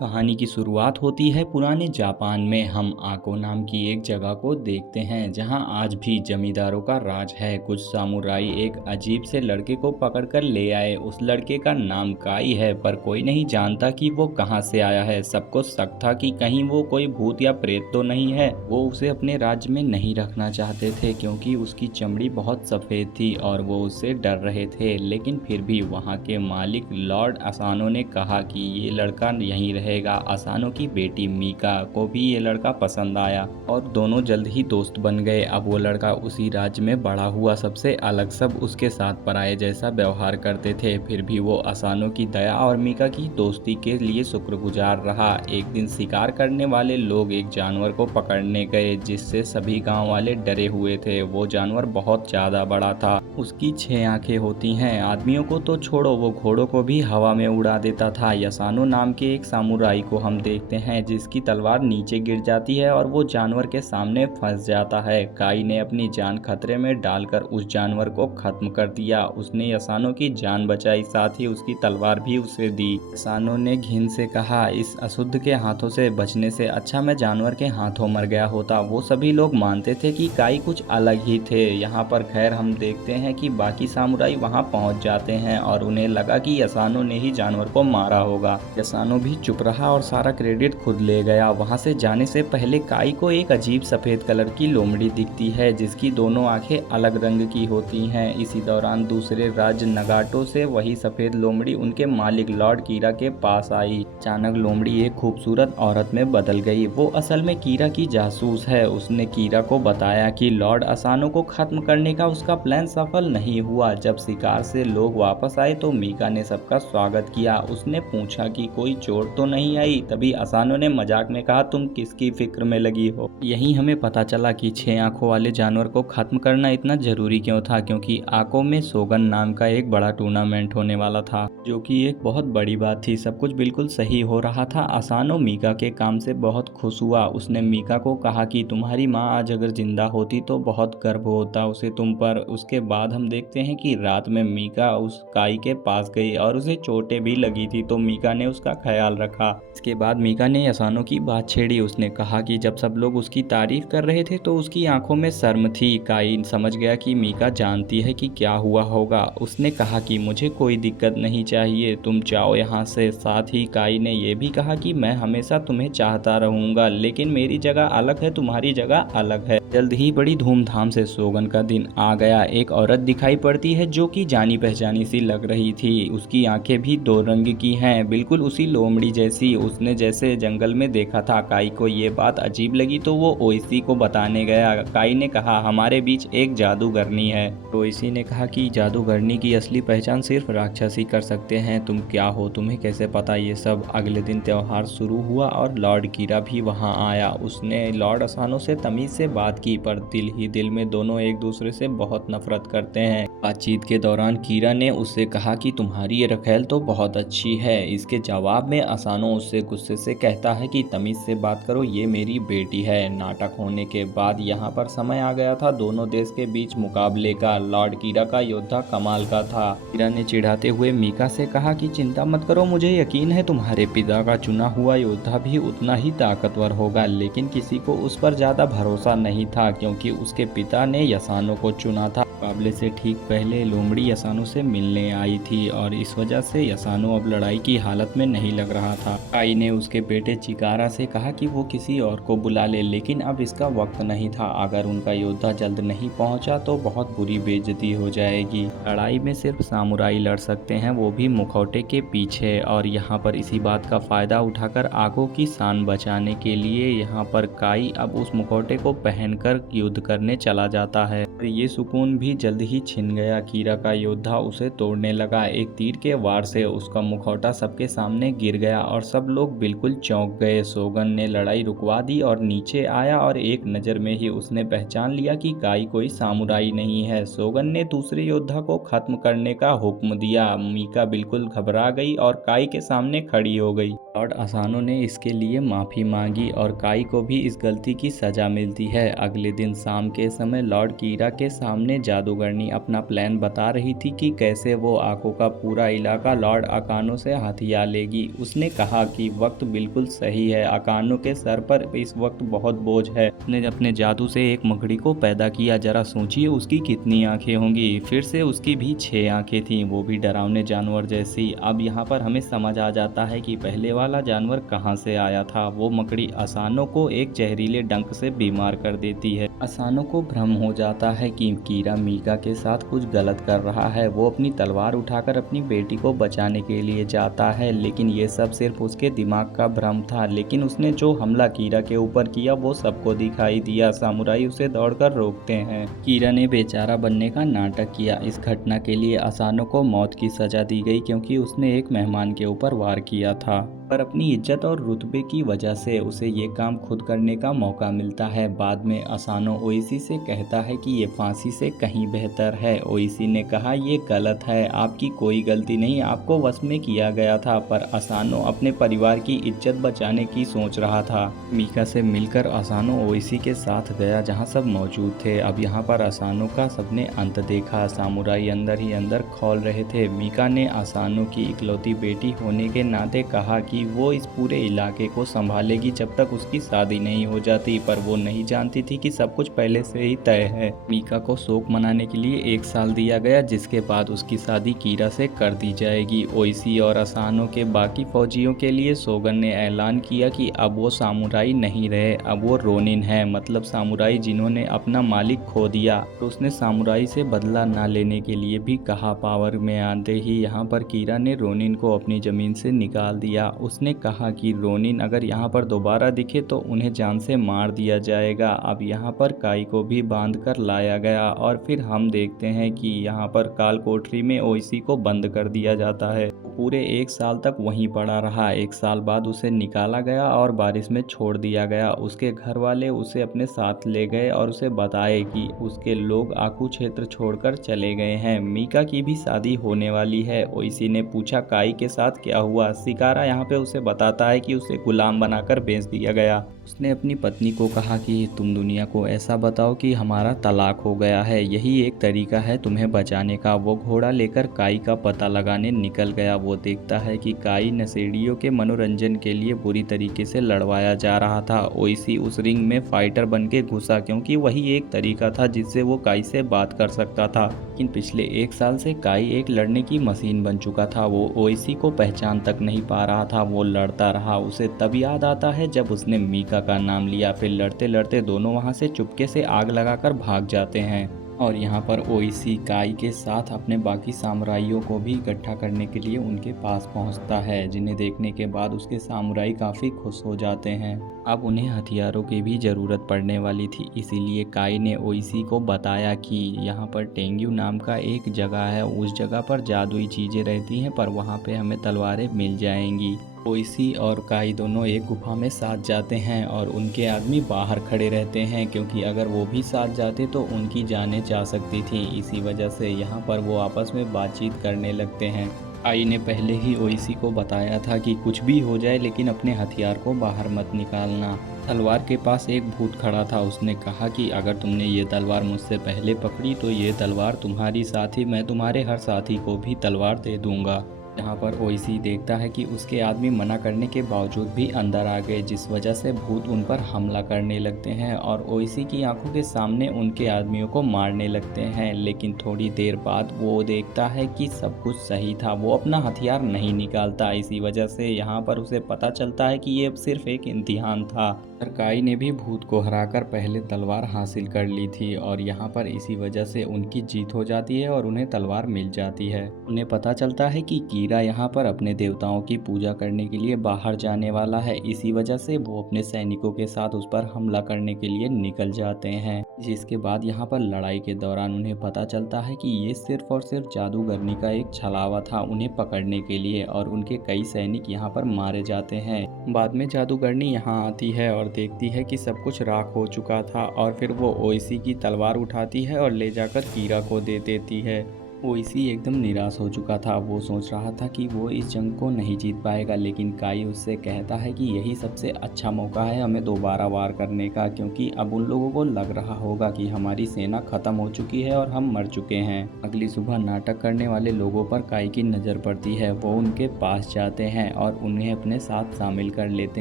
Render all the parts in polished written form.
कहानी की शुरुआत होती है पुराने जापान में। हम आको नाम की एक जगह को देखते हैं जहां आज भी जमींदारों का राज है। कुछ सामुराई एक अजीब से लड़के को पकड़कर ले आए। उस लड़के का नाम काई है, पर कोई नहीं जानता कि वो कहां से आया है। सबको शक था कि कहीं वो कोई भूत या प्रेत तो नहीं है। वो उसे अपने राज्य में नहीं रखना चाहते थे क्योंकि उसकी चमड़ी बहुत सफ़ेद थी और वो उससे डर रहे थे। लेकिन फिर भी वहाँ के मालिक लॉर्ड असानो ने कहा कि ये लड़का यहीं रहेगा। असानो की बेटी मीका को भी ये लड़का पसंद आया और दोनों जल्द ही दोस्त बन गए। अब वो लड़का उसी राज्य में बड़ा हुआ, सबसे अलग। सब उसके साथ पराये जैसा व्यवहार करते थे, फिर भी वो असानो की दया और मीका की दोस्ती के लिए शुक्रगुजार रहा। एक दिन शिकार करने वाले लोग एक जानवर को पकड़ने गए जिससे सभी गांव वाले डरे हुए थे। वो जानवर बहुत ज्यादा बड़ा था। उसकी 6 आंखें होती हैं। आदमियों को तो छोड़ो, वो घोड़ों को भी हवा में उड़ा देता था। यसानो नाम के एक सामुराई को हम देखते हैं जिसकी तलवार नीचे गिर जाती है और वो जानवर के सामने फंस जाता है। काई ने अपनी जान खतरे में डालकर उस जानवर को खत्म कर दिया। उसने यसानो की जान बचाई, साथ ही उसकी तलवार भी उसे दी। यसानो ने घिन से कहा, इस अशुद्ध के हाथों से बचने से अच्छा मैं जानवर के हाथों मर गया होता। वो सभी लोग मानते थे कि काई कुछ अलग ही थे। यहाँ पर खैर हम देखते हैं कि बाकी सामुराई वहाँ पहुँच जाते हैं और उन्हें लगा कि यसानो ने ही जानवर को मारा होगा। यसानो भी चुप रहा और सारा क्रेडिट खुद ले गया। वहाँ से जाने से पहले काई को एक अजीब सफ़ेद कलर की लोमड़ी दिखती है जिसकी दोनों आंखें अलग रंग की होती हैं। इसी दौरान दूसरे राज्य नगाटो से वही सफ़ेद लोमड़ी उनके मालिक लॉर्ड कीरा के पास आई। अचानक लोमड़ी एक खूबसूरत औरत में बदल गई। वो असल में कीरा की जासूस है। उसने कीरा को बताया कि लॉर्ड असानो को खत्म करने का उसका प्लान सफल नहीं हुआ। जब शिकार से लोग वापस आए तो मीका ने सबका स्वागत किया। उसने पूछा कि कोई चोट तो नहीं आई। तभी असानो ने मजाक में कहा, तुम किसकी फिक्र में लगी हो। यहीं हमें पता चला कि 6 आंखों वाले जानवर को खत्म करना इतना जरूरी क्यों था, क्योंकि आको में सोगन नाम का एक बड़ा टूर्नामेंट होने वाला था, जो कि एक बहुत बड़ी बात थी। सब कुछ बिल्कुल सही हो रहा था। असानो मीका के काम से बहुत खुश हुआ। उसने मीका को कहा कि तुम्हारी माँ आज अगर जिंदा होती तो बहुत गर्व होता उसे तुम पर। उसके बाद हम देखते हैं कि रात में मीका उस काई के पास गई और उसे चोटें भी लगी थी, तो मीका ने उसका ख्याल रखा। इसके बाद मीका ने असानो की बात छेड़ी। उसने कहा कि जब सब लोग उसकी तारीफ कर रहे थे तो उसकी आंखों में शर्म थी। काई समझ गया कि मीका जानती है कि क्या हुआ होगा। उसने कहा कि मुझे कोई दिक्कत नहीं चाहिए, तुम जाओ यहाँ से। साथ ही काई ने यह भी कहा कि मैं हमेशा तुम्हें चाहता रहूंगा, लेकिन मेरी जगह अलग है, तुम्हारी जगह अलग है। जल्द ही बड़ी धूमधाम से सोगन का दिन आ गया। एक औरत दिखाई पड़ती है जो कि जानी पहचानी सी लग रही थी। उसकी आंखें भी 2 रंग की हैं, बिल्कुल उसी लोमड़ी जैसी। उसने जैसे जंगल में देखा था। काई को ये बात अजीब लगी तो वो ओइसी को बताने गया। काई ने कहा, हमारे बीच एक जादूगरनी है। ओइसी ने कहा कि जादूगरनी की असली पहचान सिर्फ राक्षस ही कर सकते हैं। तुम क्या हो, तुम्हें कैसे पता ये सब। अगले दिन त्योहार शुरू हुआ और लॉर्ड कीरा भी वहाँ आया। उसने लॉर्ड असानो से तमीज से बात की, पर दिल ही दिल में दोनों एक दूसरे से बहुत नफरत करते हैं। बातचीत के दौरान कीरा ने उससे कहा कि तुम्हारी ये रखेल तो बहुत अच्छी है। इसके जवाब में असानो उससे गुस्से से कहता है कि तमीज से बात करो, ये मेरी बेटी है। नाटक होने के बाद यहाँ पर समय आ गया था दोनों देश के बीच मुकाबले का। लॉर्ड कीरा का योद्धा कमाल का था। कीरा ने चिढ़ाते हुए मीका से कहा कि चिंता मत करो, मुझे यकीन है तुम्हारे पिता का चुना हुआ योद्धा भी उतना ही ताकतवर होगा। लेकिन किसी को उस पर ज्यादा भरोसा नहीं था क्योंकि उसके पिता ने यसानो को चुना था। मुकाबले से ठीक पहले लोमड़ी यसानो से मिलने आई थी और इस वजह से यसानो अब लड़ाई की हालत में नहीं लग रहा था। काई ने उसके बेटे चिकारा से कहा कि वो किसी और को बुला ले, लेकिन अब इसका वक्त नहीं था। अगर उनका योद्धा जल्द नहीं पहुंचा तो बहुत बुरी बेइज्जती हो जाएगी। लड़ाई में सिर्फ सामुराई लड़ सकते हैं, वो भी मुखौटे के पीछे। और यहाँ पर इसी बात का फायदा उठाकर आगो की शान बचाने के लिए यहाँ पर काई अब उस मुखौटे को पहनकर युद्ध करने चला जाता है। ये सुकून भी जल्द ही छिन गया। कीरा का योद्धा उसे तोड़ने लगा। एक तीर के वार से उसका मुखौटा सबके सामने गिर गया और सब लोग बिल्कुल चौंक गए। सोगन ने लड़ाई रुकवा दी और नीचे आया और एक नज़र में ही उसने पहचान लिया कि काई कोई सामुराई नहीं है। सोगन ने दूसरे योद्धा को खत्म करने का हुक्म दिया। मीका बिल्कुल घबरा गई और काई के सामने खड़ी हो गई। लॉर्ड असानो ने इसके लिए माफ़ी मांगी और काई को भी इस गलती की सज़ा मिलती है। अगले दिन शाम के समय लॉर्ड कीरा कीरा के सामने जादूगरनी अपना प्लान बता रही थी कि कैसे वो आको का पूरा इलाका लॉर्ड अकानो से हथिया लेगी। उसने कहा कि वक्त बिल्कुल सही है, अकानो के सर पर इस वक्त बहुत बोझ है। उसने अपने जादू से एक मकड़ी को पैदा किया, जरा सोचिए उसकी कितनी आंखें होंगी। फिर से उसकी भी 6 आंखें थीं, वो भी डरावने जानवर जैसी। अब यहाँ पर हमें समझ आ जाता है कि पहले वाला जानवर कहाँ से आया था। वो मकड़ी असानो को एक जहरीले डंक से बीमार कर देती है। असानो को भ्रम हो जाता है कि कीरा मीका के साथ कुछ गलत कर रहा है। वो अपनी तलवार उठाकर अपनी बेटी को बचाने के लिए जाता है, लेकिन ये सब सिर्फ उसके दिमाग का भ्रम था। लेकिन उसने जो हमला कीरा के ऊपर किया वो सबको दिखाई दिया। सामुराई उसे दौड़कर रोकते हैं। कीरा ने बेचारा बनने का नाटक किया। इस घटना के लिए असानो को मौत की सजा दी गई क्योंकि उसने एक मेहमान के ऊपर वार किया था। पर अपनी इज्जत और रुतबे की वजह से उसे ये काम खुद करने का मौका मिलता है। बाद में असानो ओइसी से कहता है कि ये फांसी से कहीं बेहतर है। ओइसी ने कहा ये गलत है, आपकी कोई गलती नहीं, आपको वश में किया गया था। पर असानो अपने परिवार की इज्जत बचाने की सोच रहा था। मीका से मिलकर असानो ओइसी के साथ गया जहाँ सब मौजूद थे। अब यहाँ पर असानो का सबने अंत देखा। सामुराई अंदर ही अंदर खौल रहे थे। मीका ने असानो की इकलौती बेटी होने के नाते कहा कि वो इस पूरे इलाके को संभालेगी जब तक उसकी शादी नहीं हो जाती, पर वो नहीं जानती थी कि सब कुछ पहले से ही तय है। मीका को शोक मनाने के लिए 1 साल दिया गया, जिसके बाद उसकी शादी कीरा से कर दी जाएगी। ओइसी और असानो के बाकी फौजियों के लिए शोगन ने ऐलान किया कि अब वो सामुराई नहीं रहे, अब वो रोनिन है, मतलब सामुराई जिन्होंने अपना मालिक खो दिया। तो उसने सामुराई से बदला न लेने के लिए भी कहा। पावर में आते ही यहाँ पर कीरा ने रोनिन को अपनी जमीन से निकाल दिया। उसने कहा कि रोनिन अगर यहाँ पर दोबारा दिखे तो उन्हें जान से मार दिया जाएगा। अब यहाँ पर काई को भी बांध कर लाया गया और फिर हम देखते हैं कि यहाँ पर काल कोठरी में ओइसी को बंद कर दिया जाता है। पूरे 1 साल तक वहीं पड़ा रहा। 1 साल बाद उसे निकाला गया और बारिश में छोड़ दिया गया। उसके घर वाले उसे अपने साथ ले गए और उसे बताए कि उसके लोग आकू क्षेत्र छोड़कर चले गए हैं। मीका की भी शादी होने वाली है। ओइसी ने पूछा काई के साथ क्या हुआ। सिकारा यहाँ पे उसे बताता है कि उसे गुलाम बनाकर बेच दिया गया। उसने अपनी पत्नी को कहा कि तुम दुनिया को ऐसा बताओ कि हमारा तलाक हो गया है, यही एक तरीका है तुम्हें बचाने का। वो घोड़ा लेकर काई का पता लगाने निकल गया। वो देखता है कि काई नशेड़ियों के मनोरंजन के लिए बुरी तरीके से लड़वाया जा रहा था। ओइसी उस रिंग में फाइटर बन के घुसा क्योंकि वही एक तरीका था जिससे वो काई से बात कर सकता था। लेकिन पिछले 1 साल से काई एक लड़ने की मशीन बन चुका था। वो ओइसी को पहचान तक नहीं पा रहा था। वो लड़ता रहा। उसे तब याद आता है जब उसने मीका का नाम लिया। फिर लड़ते लड़ते दोनों वहां से चुपके से आग लगाकर भाग जाते हैं। और यहाँ पर ओइसी काई के साथ अपने बाकी सामुराइयों को भी इकट्ठा करने के लिए उनके पास पहुँचता है, जिन्हें देखने के बाद उसके सामुराई काफ़ी खुश हो जाते हैं। अब उन्हें हथियारों की भी ज़रूरत पड़ने वाली थी, इसीलिए काई ने ओइसी को बताया कि यहाँ पर टेंग्यू नाम का एक जगह है, उस जगह पर जादुई चीज़ें रहती हैं, पर वहाँ पे हमें तलवारें मिल जाएंगी। ओइसी और काई दोनों एक गुफा में साथ जाते हैं और उनके आदमी बाहर खड़े रहते हैं क्योंकि अगर वो भी साथ जाते तो उनकी जानें जा सकती थी। इसी वजह से यहाँ पर वो आपस में बातचीत करने लगते हैं। काई ने पहले ही ओइसी को बताया था कि कुछ भी हो जाए लेकिन अपने हथियार को बाहर मत निकालना। तलवार के पास एक भूत खड़ा था। उसने कहा कि अगर तुमने ये तलवार मुझसे पहले पकड़ी तो ये तलवार तुम्हारी साथी, मैं तुम्हारे हर साथी को भी तलवार दे दूंगा। यहाँ पर ओइसी देखता है कि उसके आदमी मना करने के बावजूद भी अंदर आ गए, जिस वजह से भूत उन पर हमला करने लगते हैं और ओइसी की आंखों के सामने उनके आदमियों को मारने लगते हैं। लेकिन थोड़ी देर बाद वो देखता है कि सब कुछ सही था। वो अपना हथियार नहीं निकालता। इसी वजह से यहाँ पर उसे पता चलता है कि ये सिर्फ एक इम्तिहान था। काई ने भी भूत को हराकर पहले तलवार हासिल कर ली थी और यहाँ पर इसी वजह से उनकी जीत हो जाती है और उन्हें तलवार मिल जाती है। उन्हें पता चलता है कि कीरा यहाँ पर अपने देवताओं की पूजा करने के लिए बाहर जाने वाला है। इसी वजह से वो अपने सैनिकों के साथ उस पर हमला करने के लिए निकल जाते हैं। जिसके बाद यहाँ पर लड़ाई के दौरान उन्हें पता चलता है कि ये सिर्फ और सिर्फ जादूगरनी का एक छलावा था उन्हें पकड़ने के लिए, और उनके कई सैनिक यहाँ पर मारे जाते हैं। बाद में जादूगरनी यहाँ आती है और देखती है कि सब कुछ राख हो चुका था और फिर वो ओइसी की तलवार उठाती है और ले जाकर कीरा को दे देती है। ओइसी एकदम निराश हो चुका था। वो सोच रहा था कि वो इस जंग को नहीं जीत पाएगा, लेकिन काई उससे कहता है कि यही सबसे अच्छा मौका है हमें दोबारा वार करने का, क्योंकि अब उन लोगों को लग रहा होगा कि हमारी सेना खत्म हो चुकी है और हम मर चुके हैं। अगली सुबह नाटक करने वाले लोगों पर काई की नज़र पड़ती है। वो उनके पास जाते हैं और उन्हें अपने साथ शामिल कर लेते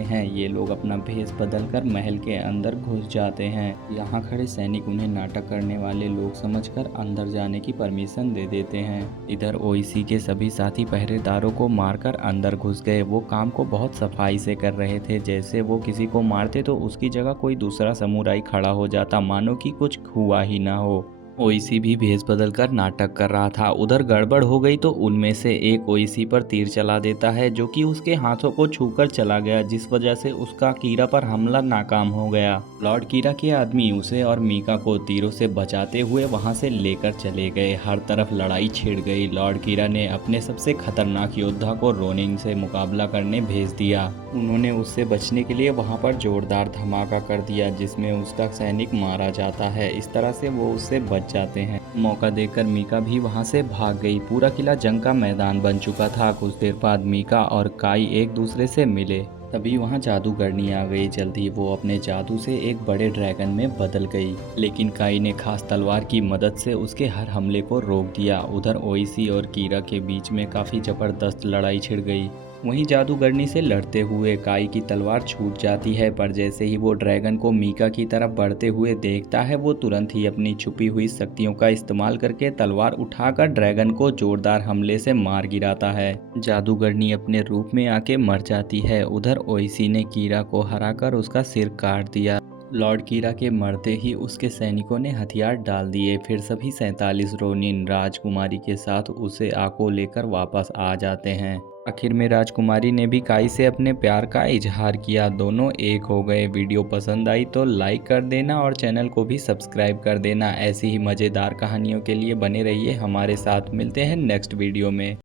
हैं। ये लोग अपना भेष बदल कर महल के अंदर घुस जाते हैं। यहाँ खड़े सैनिक उन्हें नाटक करने वाले लोग समझकर अंदर जाने की परमिशन दे देते हैं। इधर ओइसी के सभी साथी पहरेदारों को मारकर अंदर घुस गए। वो काम को बहुत सफाई से कर रहे थे। जैसे वो किसी को मारते तो उसकी जगह कोई दूसरा समुराई खड़ा हो जाता, मानो कि कुछ हुआ ही ना हो। ओइसी भी भेष बदल कर नाटक कर रहा था। उधर गड़बड़ हो गई तो उनमें से एक ओइसी पर तीर चला देता है, जो कि उसके हाथों को छूकर चला गया, जिस वजह से उसका कीरा पर हमला नाकाम हो गया। लॉर्ड कीरा के आदमी उसे और मीका को तीरों से बचाते हुए वहां से लेकर चले गए। हर तरफ लड़ाई छिड़ गई। लॉर्ड कीरा ने अपने सबसे खतरनाक योद्धा को रोनिंग से मुकाबला करने भेज दिया। उन्होंने उससे बचने के लिए वहां पर जोरदार धमाका कर दिया, जिसमें उसका सैनिक मारा जाता है। इस तरह से वो उससे बच जाते हैं। मौका देखकर मीका भी वहां से भाग गई। पूरा किला जंग का मैदान बन चुका था। कुछ देर बाद मीका और काई एक दूसरे से मिले। तभी वहां जादूगरनी आ गई। जल्दी वो अपने जादू से एक बड़े ड्रैगन में बदल गई, लेकिन काई ने खास तलवार की मदद से उसके हर हमले को रोक दिया। उधर ओइसी और कीरा के बीच में काफी जबरदस्त लड़ाई छिड़ गई। वहीं जादूगरनी से लड़ते हुए काई की तलवार छूट जाती है, पर जैसे ही वो ड्रैगन को मीका की तरफ बढ़ते हुए देखता है, वो तुरंत ही अपनी छुपी हुई शक्तियों का इस्तेमाल करके तलवार उठाकर ड्रैगन को जोरदार हमले से मार गिराता है। जादूगरनी अपने रूप में आके मर जाती है। उधर ओइसी ने कीरा को हराकर उसका सिर काट दिया। लॉर्ड कीरा के मरते ही उसके सैनिकों ने हथियार डाल दिए। फिर सभी 47 रोनिन राजकुमारी के साथ उसे आको लेकर वापस आ जाते हैं। आखिर में राजकुमारी ने भी काई से अपने प्यार का इजहार किया। दोनों एक हो गए। वीडियो पसंद आई तो लाइक कर देना और चैनल को भी सब्सक्राइब कर देना। ऐसी ही मज़ेदार कहानियों के लिए बने रहिए हमारे साथ। मिलते हैं नेक्स्ट वीडियो में।